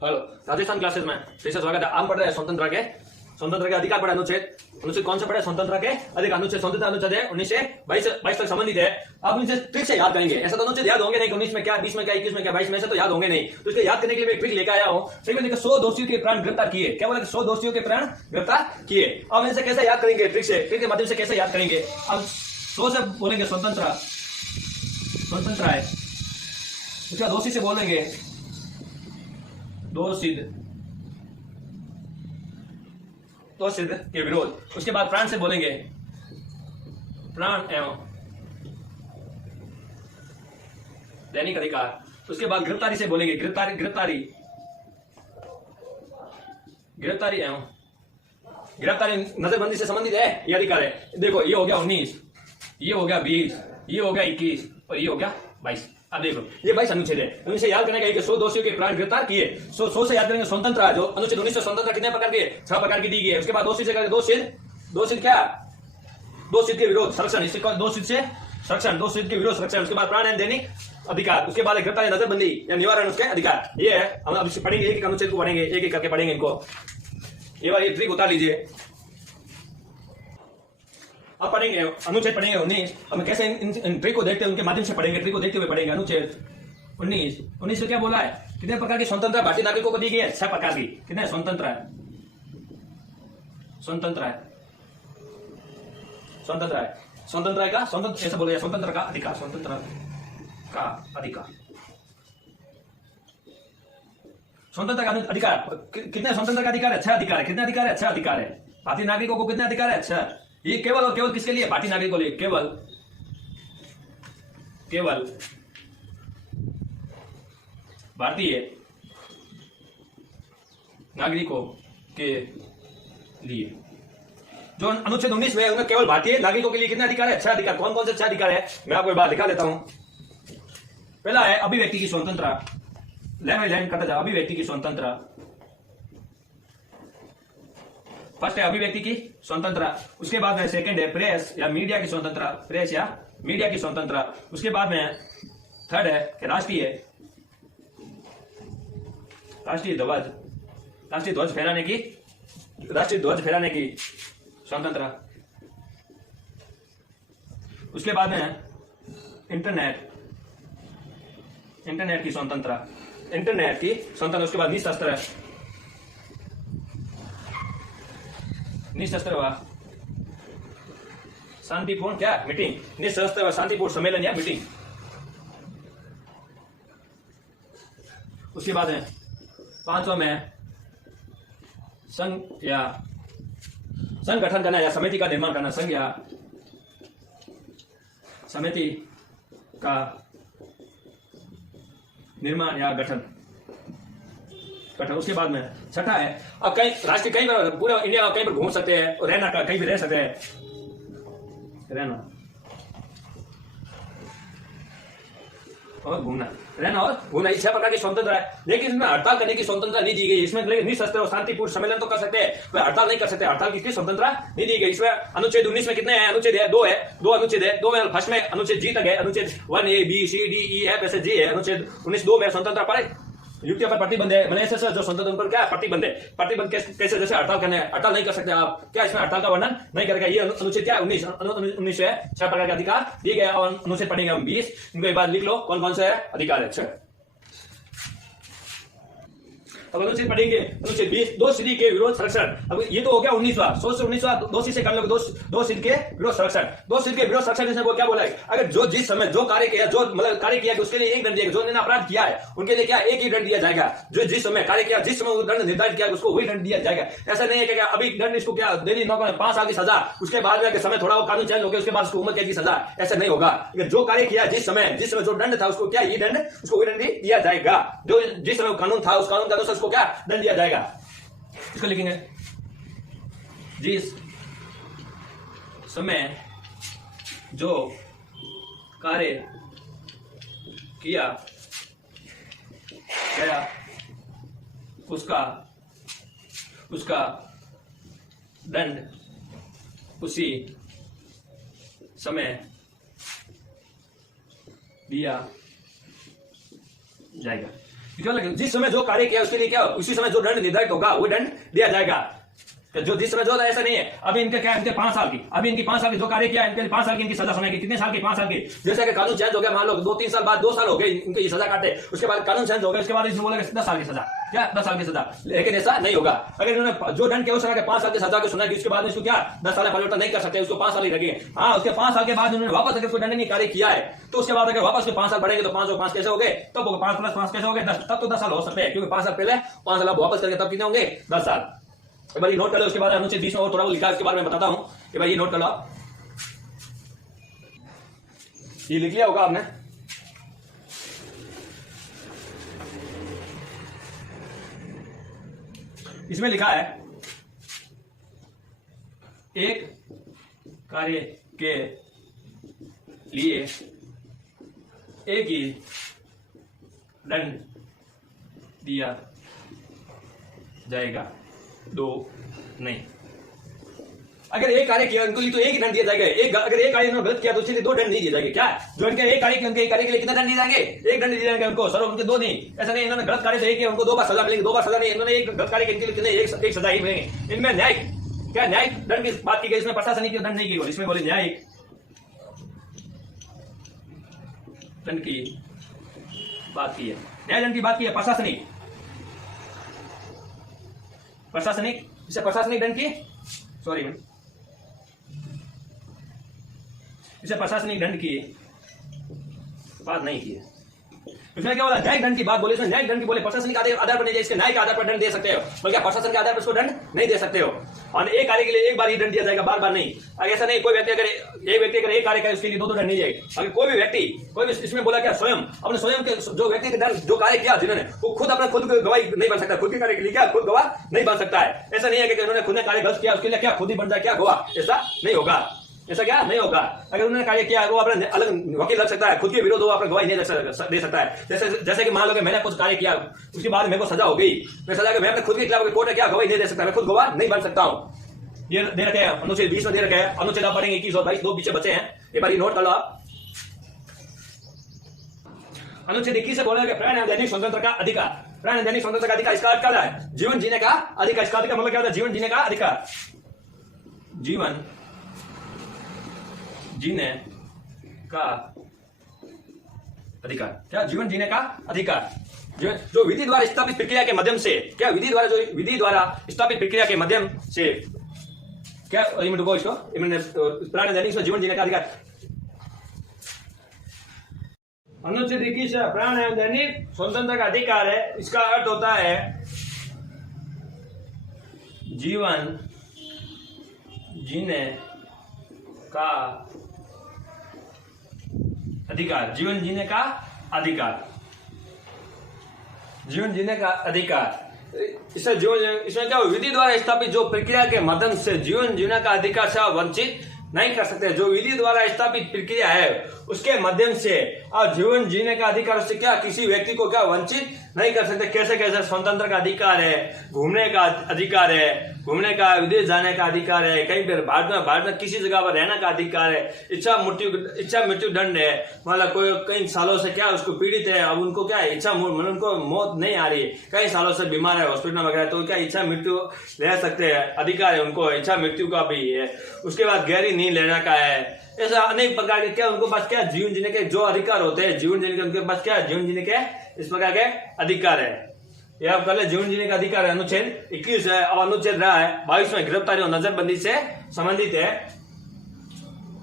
Hello, Rajasthan classes में फिर से स्वागत है। हम पढ़ रहे हैं स्वतंत्र के अधिकार पढ़े अनुच्छेद कौन से पढ़े? स्वतंत्र के अधिकार अनुच्छेद स्वतंत्र अनुच्छेद है 19 से 22 तक संबंधित है। आप इनसे ट्रिक से याद करेंगे। ऐसा तो अनुच्छेद याद होंगे नहीं कि 19 में क्या, 20 में क्या, 21 में क्या, 22 में से तो याद होंगे नहीं। तो इसको याद करने के लिए एक ट्रिक लेकर आया हूँ। ट्रिक में 100 दोषियों के प्राण गिरफ्तार किए। क्या बोला? 100 दोषियों के प्राण गिरफ्तार किए। अब इनसे कैसे याद करेंगे? ट्रिक के माध्यम से कैसे याद करेंगे? अब 100 से बोलेंगे स्वतंत्र है, उसका दोषी से बोलेंगे दोषित के विरोध। उसके बाद प्राण से बोलेंगे प्राण एवं दैनिक अधिकार। उसके बाद गिरफ्तारी से बोलेंगे गिरफ्तारी एवं गिरफ्तारी नजरबंदी से संबंधित है, ये अधिकार है। देखो, ये हो गया 19, ये हो गया 20, ये हो गया 21 और ये हो गया 22। अब देखो, ये 22 अनुच्छेद है। इनसे याद करने का 100 दोषियों के प्राण गिरफ्तार किए। 100 से याद करेंगे स्वतंत्र, जो अनुच्छेद 19 से स्वतंत्र कितने प्रकार के? 6 प्रकार की दी गई है। उसके बाद दोषी से दोषित क्या? दोषित के विरोध संरक्षण, इससे दोषित से संरक्षण, दोषित के विरोध संरक्षण। उसके बाद प्राण एवं दैनिक अधिकार। उसके बाद गिरफ्तारी नजरबंदी या निवारण उसके अधिकार। ये है, हम अब पढ़ेंगे, एक अनुच्छेद को पढ़ेंगे, एक करके पढ़ेंगे इनको। ये बार ये ट्रिक उतार लीजिए। अब पढ़ेंगे अनुच्छेद पढ़ेंगे 19। हम कैसे इन ट्रिक को देखते हैं, उनके माध्यम से पढ़ेंगे, ट्रिक को देखते हुए पढ़ेंगे। अनुच्छेद 19 में क्या बोला है? कितने प्रकार की स्वतंत्रता भारतीय नागरिकों को दी गई है? 6 प्रकार की। कितने स्वतंत्र है? स्वतंत्र है का स्वतंत्र ऐसा बोला, स्वतंत्र का अधिकार, स्वतंत्र का अधिकार, स्वतंत्र का अधिकार। कितने स्वतंत्र का अधिकार है? 6 अधिकार है। कितने अधिकार है? 6 अधिकार है। भारतीय नागरिकों को कितने अधिकार है? 6। ये केवल और केवल किसके लिए? भारतीय नागरिकों के लिए। केवल भारतीय नागरिकों के लिए। जो अनुच्छेद 19 में उनमें केवल भारतीय नागरिकों के लिए कितने अधिकार है? 6 अधिकार। कौन कौन से 6 अधिकार है? मैं आपको एक बार दिखा देता हूं। पहला है अभिव्यक्ति की स्वतंत्रता। लैंड करता जाओ। अभिव्यक्ति की स्वतंत्रता। फर्स्ट है अभिव्यक्ति की स्वतंत्रता। उसके बाद में सेकंड है प्रेस या मीडिया की स्वतंत्रता, प्रेस या मीडिया की स्वतंत्रता। उसके बाद में थर्ड है कि राष्ट्रीय ध्वज फहराने की स्वतंत्रता। उसके बाद में इंटरनेट की स्वतंत्रता, उसके बाद निशस्त्र व शांतिपूर्ण क्या? मीटिंग। निशस्त्र व शांतिपूर्ण सम्मेलन या मीटिंग। उसके बाद में 5वां में संगठन करना या समिति का निर्माण करना। संघ या समिति का निर्माण या गठन। उसके बाद में 6ठा है, अब कहीं पर पूरा इंडिया कहीं पर घूम सकते हैं और रहना, कहीं भी रह सकते हैं, रहना और घूमना। 6 प्रकार की स्वतंत्रता है। लेकिन इसमें हड़ताल करने की स्वतंत्रता नहीं दी गई। इसमें निशस्त्र और शांतिपूर्ण सम्मेलन तो कर सकते हैं, वह हड़ताल नहीं कर सकते। हड़ताल की स्वतंत्रता नहीं दी गई। इसमें अनुच्छेद 19 में कितने हैं? अनुच्छेद है 2 है, 2 अनुच्छेद है। 2 में फर्स्ट में अनुच्छेद जी तक है। अनुच्छेद 1 A B C D E F ऐसे जी है। अनुच्छेद 19 2 में स्वतंत्रता पर युक्तियों पर प्रतिबंध है। मैंने ऐसे जो स्वतंत्र पर क्या प्रतिबंध है? प्रतिबंध कैसे? जैसे हड़ताल करने, हड़ताल नहीं कर सकते आप। क्या इसमें हड़ताल का वर्णन नहीं करेगा? ये अनुच्छेद क्या? 19 है। 6 प्रकार के अधिकार दिए गए। और अनुच्छेद पढ़ेंगे हम 20। इनको एक बार लिख लो, कौन कौन से अधिकार है? 6। अब अनुच्छेद पढ़ेंगे अनुच्छेद 20 दोषी के विरोध संरक्षण। अब ये तो हो गया 19वां। 100 से 19वां दोषी से कर लोगे। दोषी के विरोध संरक्षण। दोषी के विरोध संरक्षण इसमें वो क्या बोला है? अगर जो जिस समय जो कार्य किया, उसके लिए एक दंड दिया। जो ने अपराध किया है उनके लिए क्या एक ही दंड दिया जाएगा। जो जिस समय कार्य किया, जिस समय वो दंड निर्धारित किया, उसको वही दंड दिया जाएगा। ऐसा नहीं है कि अभी दंड इसको क्या दे दी 5 साल की सजा, उसके बाद में समय थोड़ा वो कानून चेंज हो गया, उसके बाद उसको उम्र कैद की सजा। ऐसा नहीं होगा। जो कार्य किया, जिस समय जो दंड था, उसको क्या ये दंड, उसको वही दंड दिया जाएगा। जो जिस समय कानून था, उस कानून के अनुसार उसको क्या दंड दिया जाएगा। इसको लिखेंगे जिस समय जो कार्य किया गया उसका दंड उसी समय दिया जाएगा। जिस समय जो कार्य किया उसके लिए क्या उसी समय जो दंड निर्धारित होगा वो दंड दिया जाएगा। तो जो जिस समय जो ऐसा नहीं है। अभी इनके क्या इनके 5 साल की, अभी इनकी 5 साल की जो कार्य किया इनके 5 साल की इनकी सजा सुनाएगी। कितने साल की? 5 साल की। जैसे कि कानून चेंज हो गया, मान लो 2-3 साल बाद 2 साल हो गए इनकी सजा काटे, उसके बाद कानून चेंज हो गया, उसके बाद इसमें बोलेगा 10 साल की सजा, क्या 10 साल की सजा। लेकिन ऐसा नहीं होगा। अगर इन्होंने जो दंड किया उस तरह 5 साल की सजा को सुनाएगी, उसके बाद इसको क्या 10 साल परिवर्तन नहीं कर सकते, उसको 5 साल ही लगेंगे। हाँ, उसके 5 साल के बाद उन्होंने वापस अगर कोई दंडनीय कार्य किया है तो उसके बाद अगर वापस 5 साल बढ़ेंगे तो 5 और 5 कैसे हो गए? तब 5 + 5 कैसे हो गए? 10। तब तो 10 साल हो सकते हैं, क्योंकि 5 साल पहले 5 साल वापस करके तब कितने होंगे? 10 साल। एक बार ये नोट कर लो, उसके बाद अनुच्छेद 20 में और थोड़ा वो लिखा है उसके बारे में बताता हूं। कि भाई ये नोट कर लो, ये लिख लिया होगा आपने। इसमें लिखा है एक कार्य के लिए एक ही दंड दिया जाएगा, 2 नहीं। अगर एक कार्य किया उनको लिए तो एक ही दंड दिया जाएगा। अगर एक कार्य उन्होंने गलत किया तो उसके लिए 2 दंड नहीं दिए जाएंगे। क्या जो इनके एक कार्य उनके एक कार्य के लिए कितना दंड दिए जाएंगे? 1 दंड दिए जाएंगे उनको, सर उनके 2 नहीं। ऐसा नहीं इन्होंने गलत कार्य तो एक किया उनको 2 बार सजा मिलेगी, 2 बार सजा नहीं। इन्होंने एक गलत कार्य के लिए कितने एक सजा ही मिलेंगे। इनमें न्यायिक क्या न्यायिक दंड की बात की गई, इसमें प्रशासनिक दंड नहीं की, इसमें बोले न्यायिक दंड की बात की है, न्याय दंड की बात की है। प्रशासनिक इसे प्रशासनिक दंड की इसे प्रशासनिक दंड की बात नहीं की है। इसमें क्या बोला? न्यायिक दंड की बात बोले, इसमें न्यायिक दंड की बोले प्रशासनिक आधार पर नहीं दे, इसके न्याय के आधार पर दंड दे सकते हो, बल्कि प्रशासन के आधार पर इसको दंड नहीं दे सकते हो। और एक कार्य के लिए एक बार ही दंड दिया जाएगा, बार बार नहीं। ऐसा नहीं कोई व्यक्ति अगर एक कार्य करे उसके लिए 2 दंड नहीं जाएगा। अगर कोई भी व्यक्ति इसमें बोला क्या स्वयं अपने स्वयं के जो व्यक्ति के दंड जो कार्य किया जिन्होंने वो खुद अपना खुद गवाही नहीं बन सकता, खुद के कार्य के लिए क्या खुद गवाह नहीं बन सकता है। ऐसा नहीं है कि उन्होंने खुद ने कार्य गलत किया उसके लिए क्या खुद ही बन जाए क्या गवाह, ऐसा नहीं होगा। ऐसा क्या नहीं होगा। अगर उन्होंने कार्य किया वो अपना अलग वकील लग सकता है, खुद के विरोध वो अपना गवाही नहीं दे सकता है। जैसे कि मान लो कि मैंने कुछ कार्य किया उसके बाद मेरे को सजा हो गई, मैं सजा के मैं अपने खुद के खिलाफ कोर्ट में क्या गवाही नहीं दे सकता, मैं खुद गवाह नहीं बन सकता हूं। ये दे रखे हैं अनुच्छेद 20 में दे रखे हैं। अनुच्छेद आप पढ़ेंगे 21 और 22, 2 पीछे बचे हैं, एक बार नोट कर लो आप। अनुच्छेद 21 से बोला प्राण एवं दैनिक स्वतंत्रता का अधिकार। प्राण एवं दैनिक स्वतंत्रता का अधिकार इसका अर्थ क्या है? जीवन जीने का अधिकार। इसका अधिकार मतलब क्या होता है? जीवन जीने का अधिकार। जीवन जीने का अधिकार। क्या? जीवन जीने का अधिकार जो विधि द्वारा स्थापित प्रक्रिया के माध्यम से क्या विधि द्वारा स्थापित प्रक्रिया के माध्यम से क्या इसको प्राण दैनिक जीवन जीने का अधिकार। अनुच्छेद 21 प्राण एवं दैनिक स्वतंत्रता का अधिकार है। इसका अर्थ होता है जीवन जीने का अधिकार। जीवन जीने का अधिकार। जीवन जीने का अधिकार इसमें क्या विधि द्वारा स्थापित जो प्रक्रिया के माध्यम से जीवन जीने का अधिकार से आप वंचित नहीं कर सकते। जो विधि द्वारा स्थापित प्रक्रिया है उसके माध्यम से आप जीवन जीने का अधिकार से क्या किसी व्यक्ति को क्या वंचित नहीं कर सकते। कैसे कैसे? स्वतंत्र का अधिकार है, घूमने का अधिकार है, घूमने का विदेश जाने का अधिकार है, कहीं पर भारत में किसी जगह पर रहने का अधिकार है, इच्छा मृत्यु दंड है। मतलब कोई कई सालों से क्या उसको पीड़ित है, अब उनको क्या उनको मौत नहीं आ रही, कई सालों से बीमार है हॉस्पिटल वगैरह, तो क्या इच्छा मृत्यु ले सकते हैं, अधिकार है उनको, इच्छा मृत्यु का भी है। उसके बाद गहरी नींद लेने का है। ऐसा अनेक प्रकार के क्या उनको पास क्या जीवन जीने के जो अधिकार होते हैं, जीवन जीने के उनके पास क्या जीवन जीने के इस प्रकार के अधिकार है। ये आप कर ले जीवन जीने का अधिकार है। अनुच्छेद 21 है और अनुच्छेद रहा है 22 में गिरफ्तारी और नजरबंदी से संबंधित है।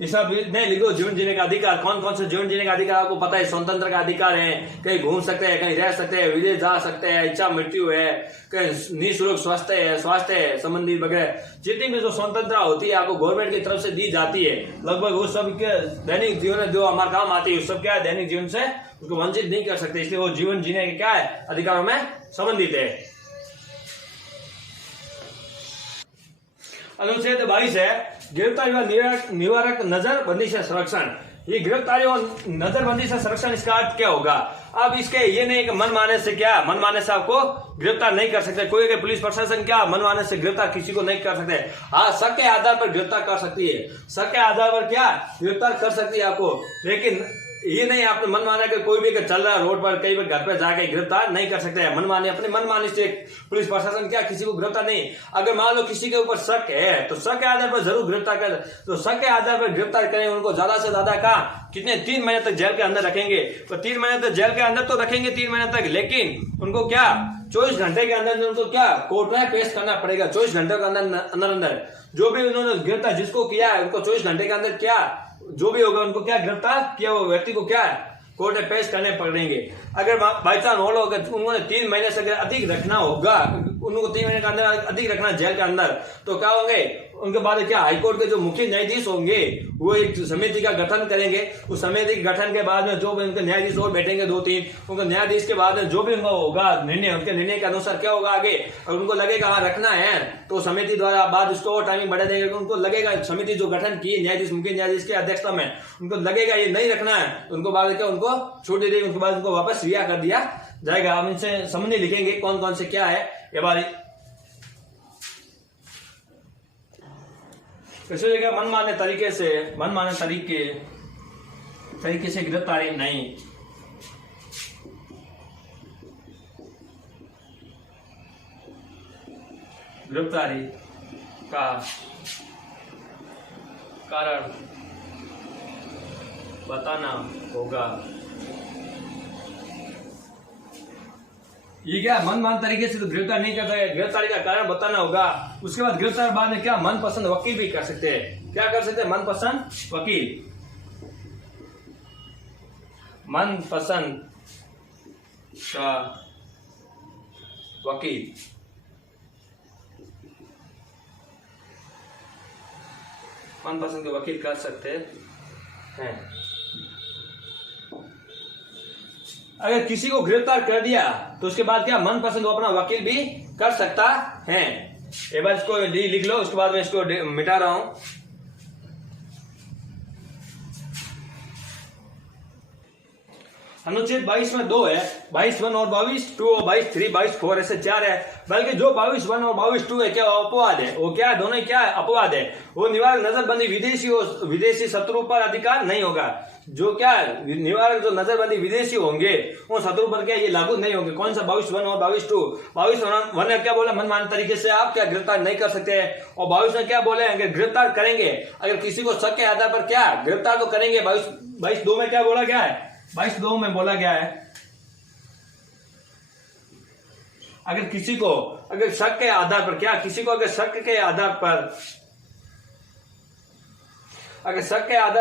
इसका नहीं लिखो जीवन जीने का अधिकार। कौन कौन से जीवन जीने का अधिकार आपको पता है? स्वतंत्र का अधिकार है, कहीं घूम सकते हैं, कहीं रह सकते हैं, विदेश जा सकते हैं, इच्छा मृत्यु है, कहीं निःशुल्क स्वास्थ्य संबंधी वगैरह जितनी भी जो स्वतंत्रता होती है आपको गवर्नमेंट की तरफ से दी जाती है, लगभग वो सब के दैनिक जीवन में जो हमारे काम आती है उस सब क्या है दैनिक जीवन से उसको वंचित नहीं कर सकते। इसलिए वो जीवन जीने के क्या है अधिकारों में संबंधित है। अनुच्छेद 22 है गिरफ्तारी व निवारक नजरबंदी से संरक्षण। ये गिरफ्तारी और नजरबंदी से संरक्षण इसका अर्थ क्या होगा? अब इसके ये नहीं कि मनमाने से आपको गिरफ्तार नहीं कर सकते। कोई अगर पुलिस प्रशासन क्या मनमाने से गिरफ्तार किसी को नहीं कर सकते। हाँ, शक के आधार पर गिरफ्तार कर सकती है, शक के आधार पर क्या गिरफ्तार कर सकती है आपको, लेकिन ये नहीं आपने मन माना कि कोई भी चल रहा है रोड पर कहीं पर घर पर जाके गिरफ्तार नहीं कर सकते हैं। मन माने अपने मन माने से पुलिस प्रशासन क्या किसी को गिरफ्तार नहीं। अगर मान लो किसी के ऊपर शक है तो शक के आधार पर जरूर गिरफ्तार कर, तो शक के आधार पर गिरफ्तार करें। उनको ज्यादा से ज्यादा कहा कितने 3 महीने तक जेल के अंदर रखेंगे, तो 3 महीने तक जेल के अंदर तो रखेंगे 3 महीने तक, लेकिन उनको क्या 24 घंटे के अंदर उनको क्या कोर्ट में पेश करना पड़ेगा। 24 घंटे के अंदर जो भी उन्होंने गिरफ्तार जिसको किया है उनको 24 घंटे के अंदर क्या जो भी होगा उनको क्या गिरफ्तार किया वो व्यक्ति को क्या कोर्ट में पेश करने पड़ेंगे। अगर बाई चांस हो लोग उन्होंने 3 महीने से अधिक रखना होगा, उनको 3 महीने के अंदर अधिक रखना जेल के अंदर, तो क्या होंगे उनके बाद क्या हाईकोर्ट के जो मुख्य न्यायाधीश होंगे वो एक समिति का गठन करेंगे। उस समिति के गठन के बाद में जो भी उनके न्यायाधीश और बैठेंगे 2-3, उनके न्यायाधीश के बाद में जो भी उनका होगा निर्णय, उनके निर्णय के अनुसार क्या होगा आगे। और उनको लगेगा हाँ रखना है तो समिति द्वारा बाद उसको और टाइमिंग बढ़ा देंगे। उनको लगेगा समिति जो गठन की न्यायाधीश मुख्य न्यायाधीश के अध्यक्षता में उनको लगेगा ये नहीं रखना है, उनको बाद क्या उनको छूट दे देंगे, उनके बाद उनको वापस रिहा कर दिया जाएगा। हम इनसे संबंधी लिखेंगे कौन कौन से क्या है ये बारी। इसी जगह मनमाने तरीके से गिरफ्तारी नहीं। गिरफ्तारी का कारण बताना होगा। ये क्या मनमान तरीके से तो गिरफ्तार नहीं करता है, गिरफ्तारी का कारण बताना होगा। उसके बाद गिरफ्तार बाद में क्या मनपसंद वकील भी कर सकते हैं। क्या कर सकते हैं मनपसंद वकील, मनपसंद का वकील मनपसंद के वकील कर सकते हैं। अगर किसी को गिरफ्तार कर दिया तो उसके बाद क्या मनपसंद वो अपना वकील भी कर सकता है। एक बार इसको लिख लो, उसके बाद मैं इसको मिटा रहा हूं। अनुच्छेद 22 में 2 है, 22(1) और 22(2) और 22(3), 22(4) ऐसे 4 है। बल्कि जो 22(1) और 22(2) है क्या अपवाद है, वो क्या दोनों क्या है अपवाद है। वो निवारक नजरबंदी विदेशी शत्रु पर अधिकार नहीं होगा। जो क्या निवारक जो नजरबंदी विदेशी होंगे वो शत्रु पर क्या ये लागू नहीं होंगे। कौन सा 22(1) और 22(2)? 22(1) ने क्या बोला मनमाने तरीके से आप क्या गिरफ्तार नहीं कर सकते हैं, और 22 ने क्या बोले अगर गिरफ्तार करेंगे अगर किसी को शक के आधार पर क्या गिरफ्तार तो करेंगे। 22(2) में क्या बोला गया है, 22(2) में बोला गया है अगर किसी को अगर शक के आधार पर क्या किसी को अगर शक के आधार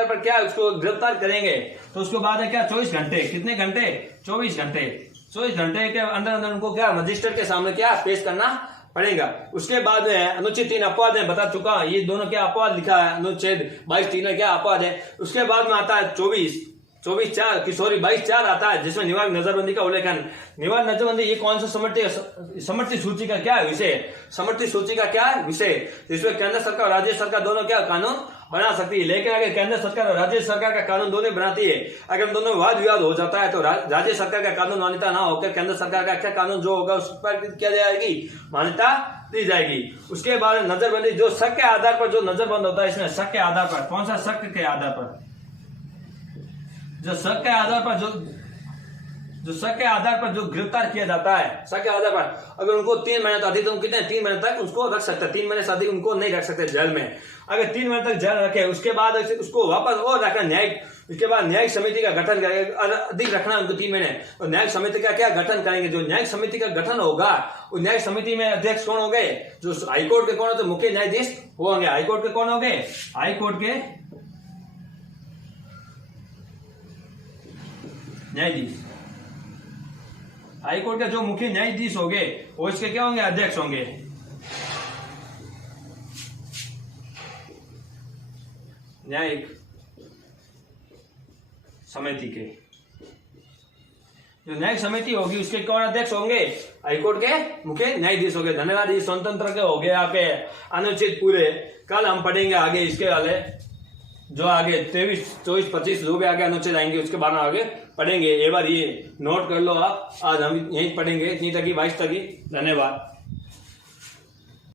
पर क्या उसको गिरफ्तार करेंगे तो उसके बाद है क्या 24 घंटे, कितने घंटे 24 घंटे के अंदर उनको क्या मजिस्ट्रेट के सामने क्या पेश करना पड़ेगा। उसके बाद में अनुच्छेद 3 अपवाद है, बता चुका ये दोनों क्या अपवाद लिखा है। अनुच्छेद 22(3) में क्या अपवाद है। उसके बाद में आता है 22(4) आता है जिसमें निवारक नजरबंदी का उल्लेखन। निवारक नजरबंदी ये कौन सा समर्थी सूची का क्या विषय, समर्थी सूची का क्या विषय, जिसमें केंद्र सरकार और राज्य सरकार दोनों क्या कानून बना सकती है। लेकिन अगर केंद्र सरकार और राज्य सरकार का कानून दोनों बनाती है, अगर दोनों वाद विवाद हो जाता है तो राज्य सरकार का कानून मान्यता ना होकर केंद्र सरकार का क्या कानून जो होगा उस पर क्या जाएगी मान्यता दी जाएगी। उसके बाद नजरबंदी जो शक के आधार पर जो नजरबंद होता है, इसमें शक के आधार पर कौन सा शक के आधार पर जो शक के आधार पर जो गिरफ्तार किया जाता है, शक के आधार पर अगर उनको 3 महीने तक अधिक तो कितने 3 महीने तक उसको रख सकते हैं। 3 महीने से अधिक उनको नहीं रख सकते जेल में। अगर 3 महीने तक जेल रखे उसके बाद उसको वापस और रखना न्यायिक, उसके बाद न्यायिक समिति का गठन करेंगे। अधिक रखना उनको 3 महीने तो न्यायिक समिति का क्या गठन करेंगे। जो न्यायिक समिति का गठन होगा उस न्यायिक समिति में अध्यक्ष कौन हो गए, जो हाईकोर्ट के कौन होते मुख्य न्यायाधीश होंगे। हाईकोर्ट के कौन हो गए, हाईकोर्ट के न्यायाधीश, हाईकोर्ट के जो मुख्य न्यायाधीश होंगे वो इसके क्या होंगे अध्यक्ष होंगे। न्यायिक समिति के जो न्यायिक समिति होगी उसके कौन अध्यक्ष होंगे, हाईकोर्ट के मुख्य न्यायाधीश होंगे। धन्यवाद। ये स्वतंत्र के हो गए आपके अनुच्छेद पूरे। कल हम पढ़ेंगे आगे इसके वाले जो आगे 23, 24, 25 जो भी आगे अनुच्छेद आएंगे उसके बाद में आगे पढ़ेंगे। एक बार ये नोट कर लो आप, आज हम यहीं पढ़ेंगे इतनी तक 22 तक ही। धन्यवाद।